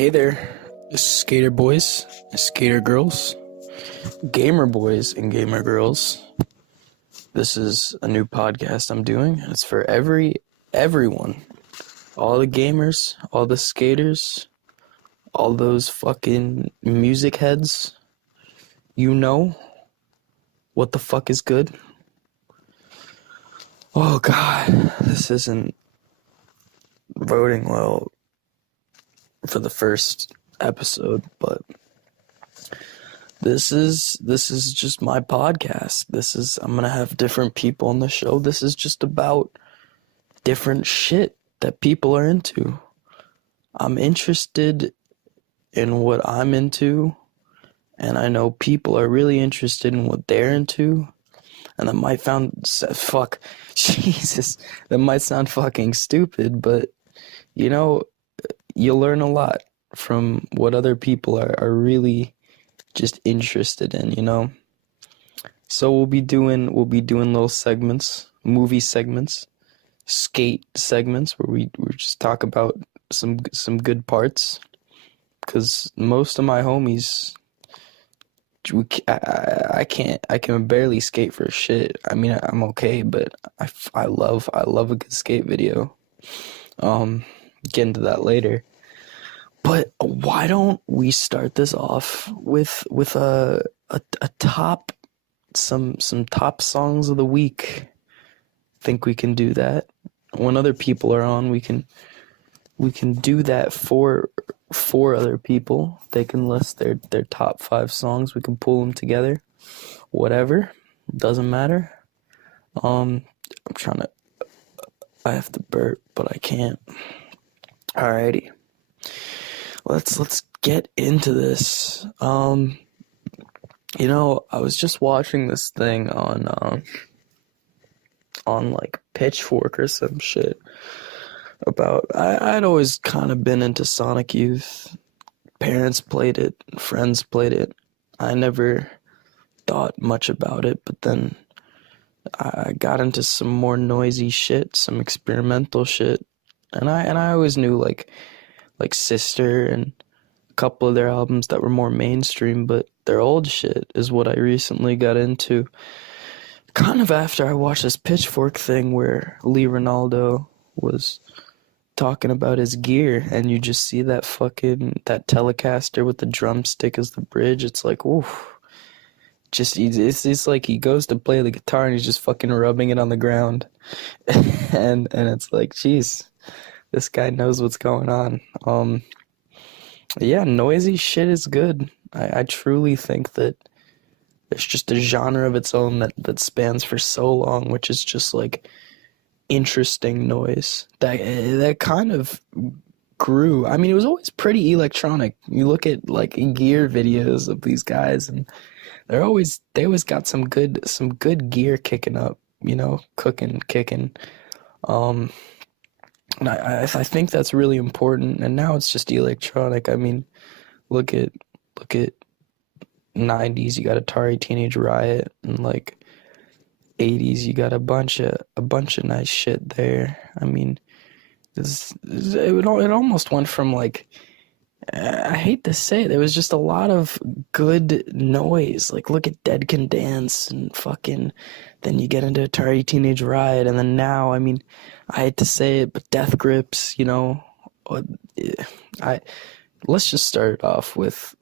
Hey there, skater boys, skater girls, gamer boys and gamer girls. This is a new podcast I'm doing. It's for everyone. All the gamers, all the skaters, all those fucking music heads. You know what the fuck is good? Oh god, this isn't voting well for the first episode, but this is just my podcast. I'm gonna have different people on the show. This is just about different shit that people are into. I'm interested in what I'm into, and I know people are really interested in what they're into. And that might that might sound fucking stupid, but you know, you learn a lot from what other people are really just interested in, you know? So we'll be doing little segments, movie segments, skate segments where we just talk about some good parts, because most of my homies, I can barely skate for shit. I mean, I'm okay, but I love a good skate video. Get into that later. But why don't we start this off with a top some top songs of the week? Think we can do that. When other people are on, we can do that for other people. They can list their top 5 songs. We can pull them together. Whatever, doesn't matter. I have to burp, but I can't. Alrighty. Let's get into this. I was just watching this thing on like Pitchfork or some shit about, I'd always kind of been into Sonic Youth. Parents played it, friends played it. I never thought much about it, but then I got into some more noisy shit, some experimental shit, and I always knew like Sister and a couple of their albums that were more mainstream, but their old shit is what I recently got into. Kind of after I watched this Pitchfork thing where Lee Ronaldo was talking about his gear, and you just see that Telecaster with the drumstick as the bridge. It's like, oof. It's like he goes to play the guitar and he's just fucking rubbing it on the ground. and it's like, jeez. This guy knows what's going on. Yeah, noisy shit is good. I truly think that there's just a genre of its own that spans for so long, which is just like interesting noise. That kind of grew. I mean, it was always pretty electronic. You look at like gear videos of these guys, and they always got some good gear kicking up, you know, kicking. And I think that's really important. And now it's just electronic. I mean, look at 90s, you got Atari Teenage Riot, and like 80s, you got a bunch of nice shit there. I mean, it almost went from like, I hate to say it, there was just a lot of good noise. Like, look at Dead Can Dance and fucking, then you get into Atari Teenage Riot, and then now, I mean, I hate to say it, but Death Grips, you know, let's just start off with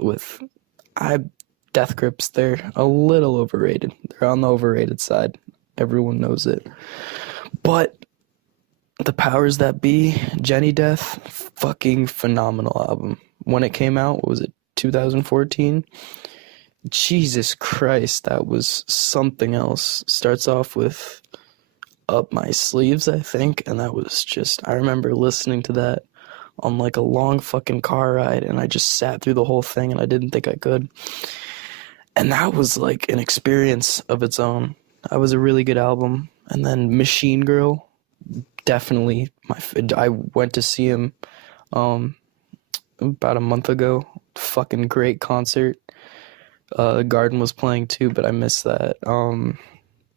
Death Grips. They're a little overrated. They're on the overrated side. Everyone knows it. But the powers that be, Jenny Death, fucking phenomenal album. When it came out, what was it, 2014? Jesus Christ, that was something else. Starts off with Up My Sleeves, I think, and that was just, I remember listening to that on like a long fucking car ride, and I just sat through the whole thing, and I didn't think I could. And that was like an experience of its own. That was a really good album. And then Machine Girl, definitely I went to see him about a month ago. Fucking great concert. Garden was playing too, but I missed that.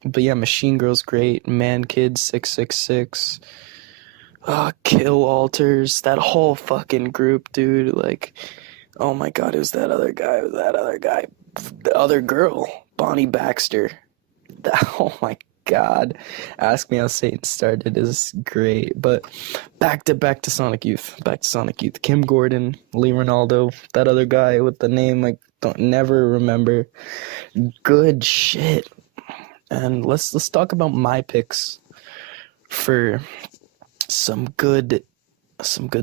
But yeah, Machine Girl's great. Man Kid 666. Kill Alters, that whole fucking group, dude. Like, oh my god, it was that other guy, the other girl, Bonnie Baxter. Oh my god, Ask Me How Satan Started is great. But back to Sonic Youth, Kim Gordon, Lee Ronaldo, that other guy with the name I don't never remember. Good shit. And let's talk about my picks for some good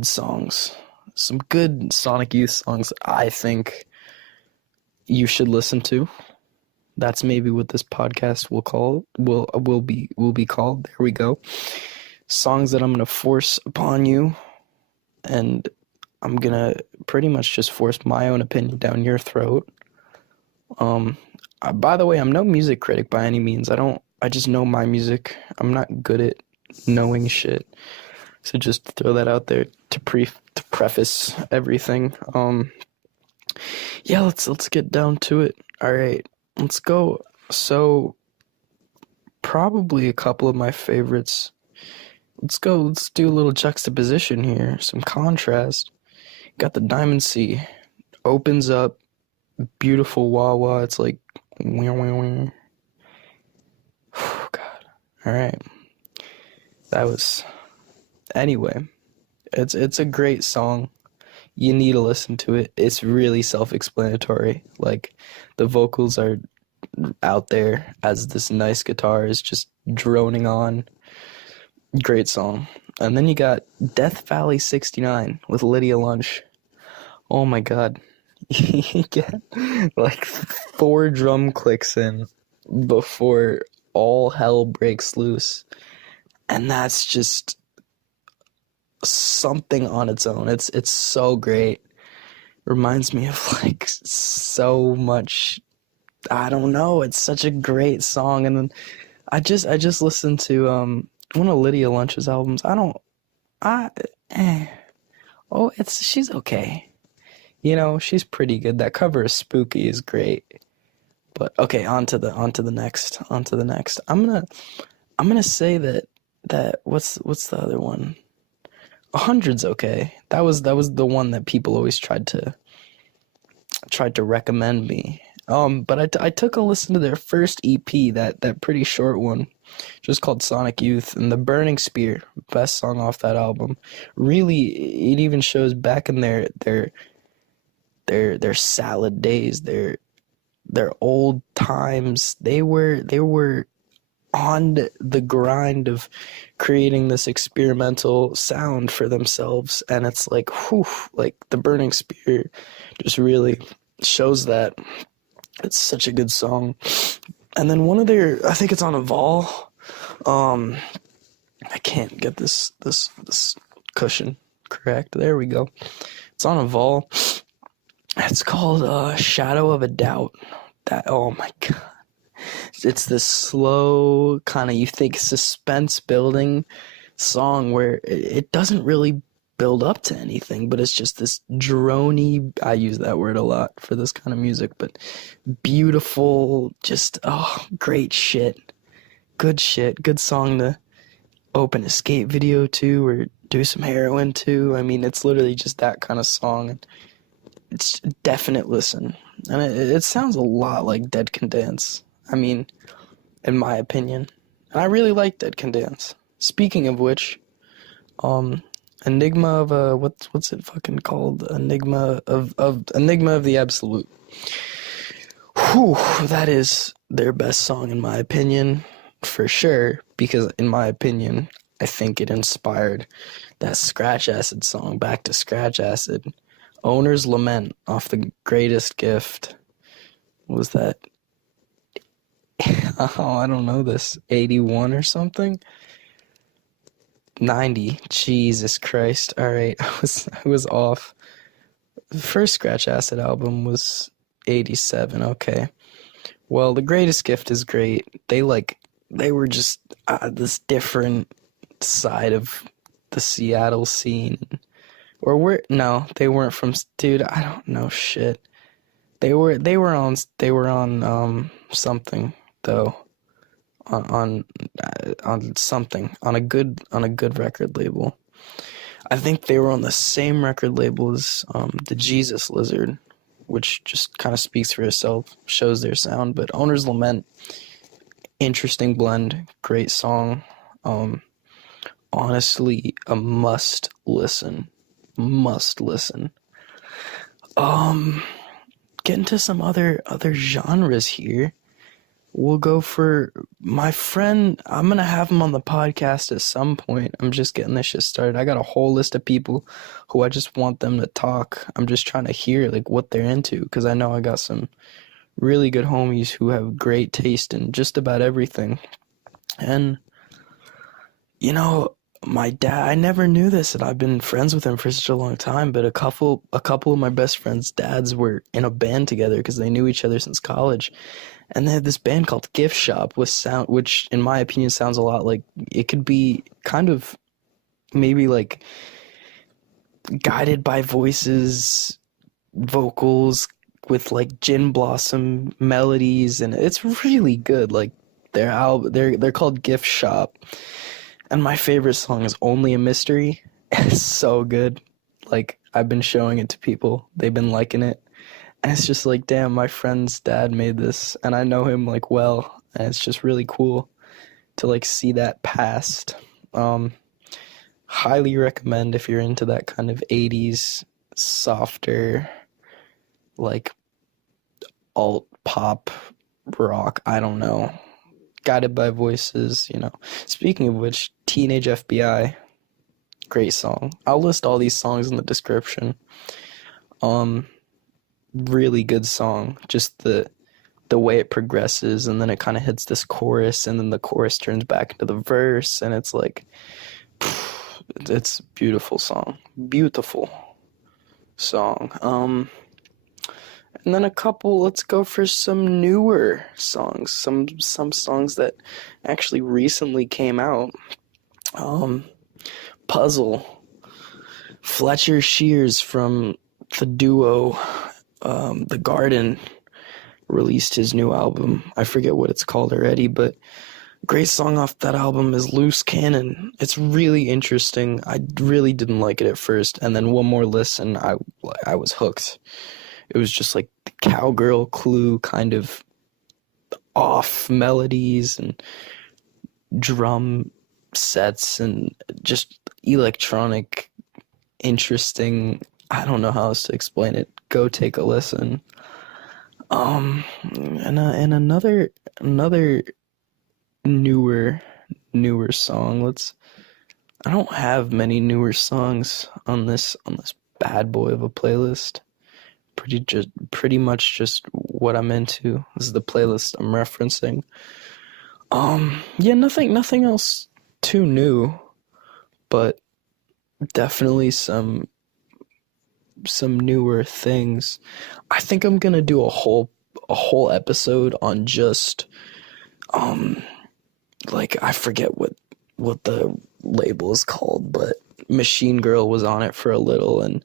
songs, some good Sonic Youth songs I think you should listen to. That's maybe what this podcast will be called. There we go. Songs that I'm gonna force upon you, and I'm gonna pretty much just force my own opinion down your throat. By the way, I'm no music critic by any means. I just know my music. I'm not good at knowing shit. So just throw that out there to preface everything. Yeah, let's get down to it. All right, let's go. So probably a couple of my favorites. Let's do a little juxtaposition here, some contrast. Got the Diamond Sea, opens up, beautiful wah wah. It's like, oh God. All right, that was. Anyway, it's a great song. You need to listen to it. It's really self-explanatory. Like, the vocals are out there as this nice guitar is just droning on. Great song. And then you got Death Valley 69 with Lydia Lunch. Oh my god. You get like 4 drum clicks in before all hell breaks loose. And that's just something on its own. It's so great. Reminds me of like so much. I don't know. It's such a great song. And then I just listened to one of Lydia Lunch's albums. She's okay. You know, she's pretty good. That cover of Spooky is great. But okay, on to the next. I'm gonna say that what's the other one? 100's okay. That was the one that people always tried to recommend me. But I took a listen to their first EP, that pretty short one, just called Sonic Youth, and The Burning Spear, best song off that album. Really, it even shows back in their salad days, their old times. They were on the grind of creating this experimental sound for themselves, and it's like, whew, like The Burning Spear just really shows that. It's such a good song. And then one of their, I think it's on a Vol. I can't get this cushion correct. There we go. It's on a Vol. It's called Shadow of a Doubt. Oh my god. It's this slow, kind of, you think, suspense building song where it doesn't really build up to anything, but it's just this droney, I use that word a lot for this kind of music, but beautiful, just, great shit. Good song to open a skate video to, or do some heroin to. I mean, it's literally just that kind of song. It's a definite listen. And it sounds a lot like Dead Can Dance. I mean, in my opinion. And I really like Dead Can Dance. Speaking of which, Enigma of what's it fucking called? Enigma of the Absolute. Whew, that is their best song in my opinion, for sure, because in my opinion, I think it inspired that Scratch Acid song, Back to Scratch Acid. Owner's Lament off The Greatest Gift. What was that? I don't know this. 81 or something? 90. Jesus Christ. Alright, I was off. The first Scratch Acid album was 87. Okay. Well, The Greatest Gift is great. They were just this different side of the Seattle scene. No, they weren't from, dude, I don't know shit. They were on something though. On something, on a good record label. I think they were on the same record label as the Jesus Lizard, which just kind of speaks for itself, shows their sound. But Owner's Lament, interesting blend, great song. Honestly, a must listen. Must listen. Get into some other genres here. We'll go for my friend. I'm gonna have him on the podcast at some point. I'm just getting this shit started. I got a whole list of people who I just want them to talk. I'm just trying to hear like what they're into, because I know I got some really good homies who have great taste in just about everything. And you know, my dad, I never knew this, and I've been friends with him for such a long time, but a couple of my best friends' dads were in a band together because they knew each other since college. And they had this band called Gift Shop with sound, which in my opinion sounds a lot like, it could be kind of maybe like Guided by Voices vocals with like Gin Blossom melodies, and it's really good. Like their album, they're called Gift Shop, and my favorite song is Only a Mystery. It's so good. Like I've been showing it to people, they've been liking it. And it's just like, damn, my friend's dad made this, and I know him like well, and it's just really cool to like see that past. Highly recommend if you're into that kind of 80s softer, like alt pop rock, I don't know. Guided by Voices, you know. Speaking of which, Teenage FBI, great song. I'll list all these songs in the description. Really good song. Just the way it progresses, and then it kind of hits this chorus, and then the chorus turns back into the verse, and it's like, it's a beautiful song. Beautiful song. And then let's go for some newer songs. Some songs that actually recently came out. Puzzle. Fletcher Shears from the duo The Garden released his new album. I forget what it's called already, but great song off that album is Loose Cannon. It's really interesting. I really didn't like it at first, and then one more listen, I was hooked. It was just like the cowgirl clue kind of off melodies and drum sets and just electronic, interesting. I don't know how else to explain it. Go take a listen. And another newer song. I don't have many newer songs on this bad boy of a playlist. Pretty much just what I'm into. This is the playlist I'm referencing. Yeah, nothing else too new, but definitely some newer things. I think I'm gonna do a whole episode on just like, I forget what the label is called, but Machine Girl was on it for a little, and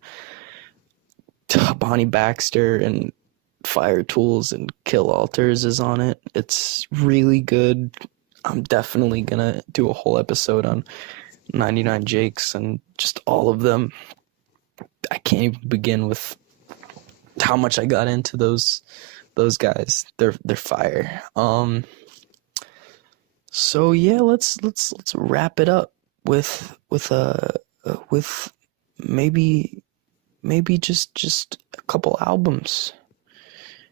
Bonnie Baxter and Fire Tools and Kill Alters is on it. It's really good. I'm definitely gonna do a whole episode on 99 Jakes and just all of them. I can't even begin with how much I got into those guys. They're fire. So yeah, let's wrap it up with maybe just a couple albums,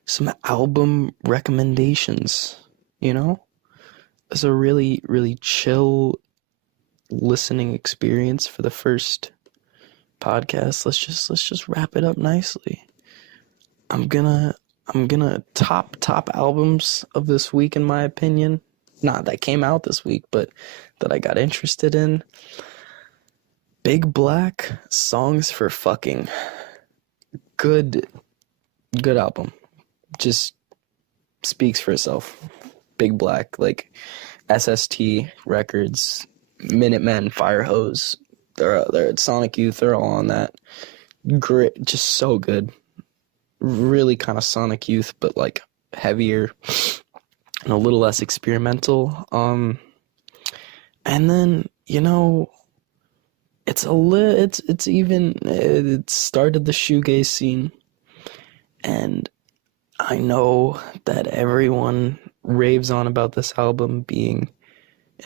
some album recommendations. You know, it's a really chill listening experience for the first podcast. Let's just wrap it up nicely. I'm gonna top albums of this week, in my opinion. Not that came out this week, but that I got interested in. Big Black, Songs for Fucking. Good album. Just speaks for itself. Big Black, like SST Records, Minutemen, Firehose. They're at Sonic Youth. They're all on that. Great, just so good. Really kind of Sonic Youth, but like heavier and a little less experimental. And then, you know, it started the shoegaze scene, and I know that everyone raves on about this album being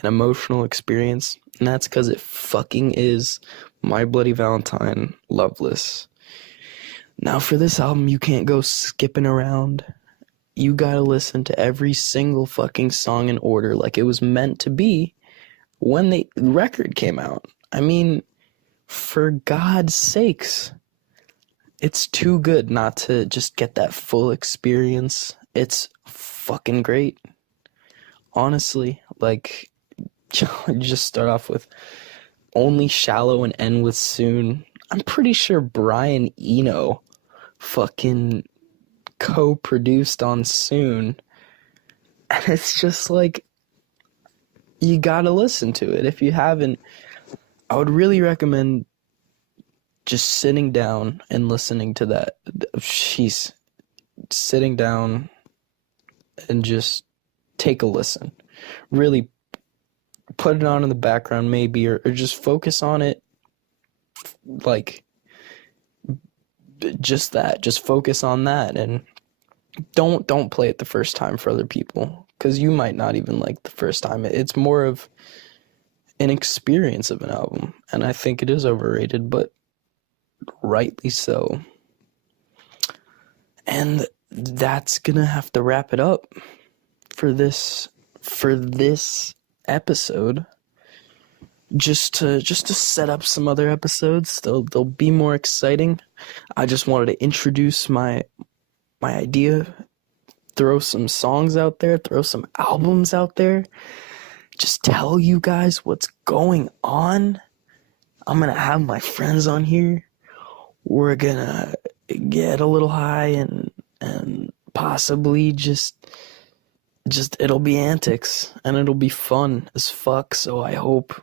an emotional experience, and that's because it fucking is. My Bloody Valentine, Loveless. Now for this album, you can't go skipping around. You gotta listen to every single fucking song in order like it was meant to be when the record came out. I mean, for God's sakes, it's too good not to just get that full experience. It's fucking great. Honestly, like, just start off with Only Shallow and end with Soon. I'm pretty sure Brian Eno fucking co-produced on Soon. And it's just like, you gotta listen to it. If you haven't, I would really recommend just sitting down and listening to that. She's sitting down and just take a listen. Really put it on in the background maybe, or just focus on it. Like, just that. Just focus on that, and don't play it the first time for other people, because you might not even like the first time. It's more of an experience of an album, and I think it is overrated, but rightly so. And that's gonna have to wrap it up for this episode. Just to set up some other episodes. They'll be more exciting. I just wanted to introduce my idea, throw some songs out there, throw some albums out there, just tell you guys what's going on. I'm gonna have my friends on here. We're gonna get a little high and possibly just it'll be antics, and it'll be fun as fuck. So I hope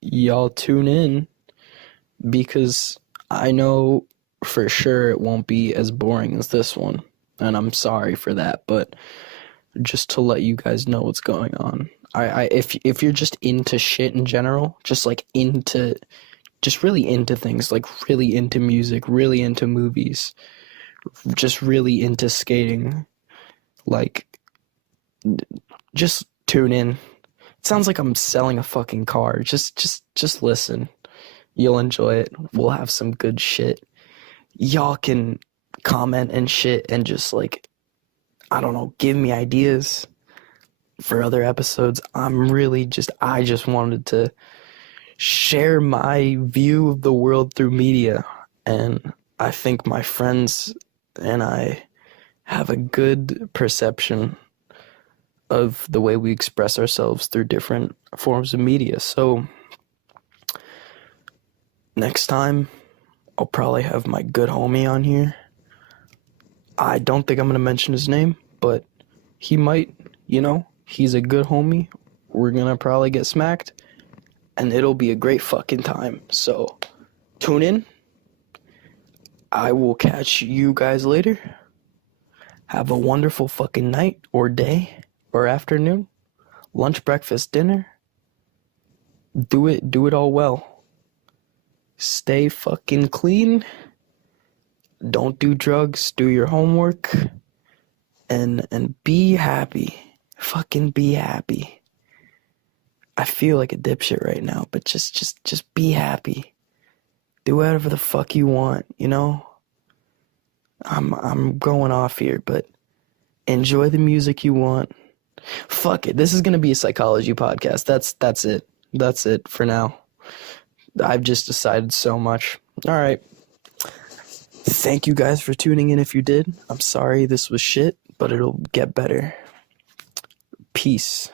y'all tune in, because I know for sure it won't be as boring as this one, and I'm sorry for that, but just to let you guys know what's going on. If you're just into shit in general, just like really into things, like really into music, really into movies, just really into skating, like, just tune in. It sounds like I'm selling a fucking car. Just listen. You'll enjoy it. We'll have some good shit. Y'all can comment and shit and just, like, I don't know, give me ideas for other episodes. I just wanted to share my view of the world through media, and I think my friends and I have a good perception of the way we express ourselves through different forms of media. So next time, I'll probably have my good homie on here. I don't think I'm going to mention his name, but he might, he's a good homie. We're going to probably get smacked, and it'll be a great fucking time. So tune in. I will catch you guys later. Have a wonderful fucking night or day or afternoon, lunch, breakfast, dinner. Do it all well. Stay fucking clean. Don't do drugs. Do your homework. And be happy. Fucking be happy. I feel like a dipshit right now, but just be happy. Do whatever the fuck you want, I'm going off here, but enjoy the music you want. Fuck it. This is gonna be a psychology podcast. That's it. That's it for now. I've just decided so much. All right. Thank you guys for tuning in if you did. I'm sorry this was shit, but it'll get better. Peace.